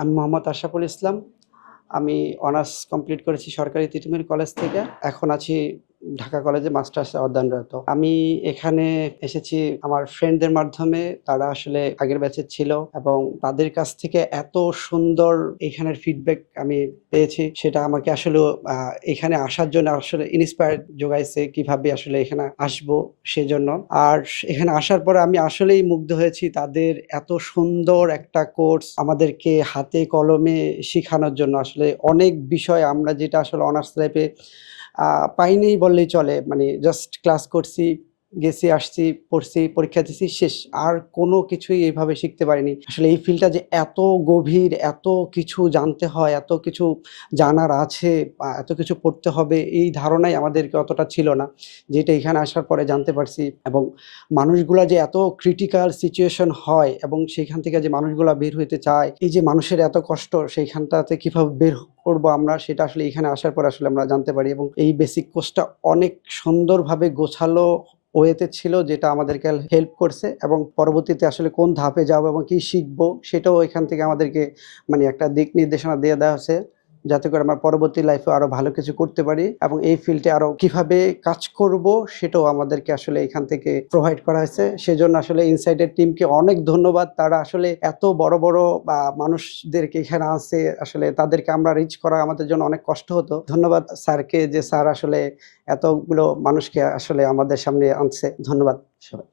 আমি মোহাম্মদ আশরাফুল ইসলাম। আমি honours complete করেছি সরকারি তিতুমির কলেজ থেকে। এখন আছি ঢাকা কলেজে মাস্টার্সে অধ্যয়নরত। আমি এখানে এসেছি আমার ফ্রেন্ডদের মাধ্যমে। তারা আসলে আগের ব্যাচের ছিল এবং তাদের কাছ থেকে এত সুন্দর এখানের ফিডব্যাক আমি পেয়েছি, সেটা আমাকে আসলেও এখানে আসার জন্য আসলে ইন্সপায়ার জোগাইছে কিভাবে আসলে এখানে আসবো সেজন্য। আর এখানে আসার পরে আমি আসলেই মুগ্ধ হয়েছি তাদের এত সুন্দর একটা কোর্স আমাদেরকে হাতে কলমে শিখানোর জন্য। আসলে অনেক বিষয় আমরা যেটা আসলে অনার্স লাইফে পাইনি বললেই চলে। মানে জাস্ট ক্লাস করছি, গেছি, আসছি, পড়ছি, পরীক্ষা দিছি, শেষ। আর কোনো কিছুই এভাবে শিখতে পারিনি। আসলে এই ফিল্ডটা যে এত গভীর, এত কিছু জানতে হয়, এত কিছু জানার আছে, এত কিছু পড়তে হবে, এই ধারণাই আমাদেরকে অতটা ছিল না। যেটা এখানে আসার পরে জানতে পারছি। এবং মানুষগুলা যে এত ক্রিটিক্যাল সিচুয়েশন হয় এবং সেখান থেকে যে মানুষগুলা বের হইতে চায়, এই যে মানুষের এত কষ্ট সেইখানটাতে কিভাবে বের করবো আমরা, সেটা আসলে এখানে আসার পর আসলে আমরা জানতে পারি। এবং এই বেসিক কোর্সটা অনেক সুন্দরভাবে গোছালো ওয়েতে ছিল, যেটা আমাদেরকে হেল্প করছে। এবং পরবর্তীতে আসলে কোন ধাপে যাবো এবং কি শিখবো সেটাও এখান থেকে আমাদেরকে মানে একটা দিক নির্দেশনা দিয়ে দেওয়া হয়েছে, যাতে করে আমরা পরবর্তী লাইফে আরো ভালো কিছু করতে পারি এবং এই ফিল্ডে আরো কিভাবে কাজ করব সেটাও আমাদেরকে আসলে এখান থেকে প্রোভাইড করা হয়েছে। সেজন্য আসলে ইনসাইডের টিমকে অনেক ধন্যবাদ। তারা আসলে এত বড় বড় মানুষদেরকে এখানে আনছে, আসলে তাদেরকে আমরা রিচ করা আমাদের জন্য অনেক কষ্ট হতো। ধন্যবাদ স্যারকে, যে স্যার আসলে এতগুলো মানুষকে আসলে আমাদের সামনে আনছে। ধন্যবাদ সবাই।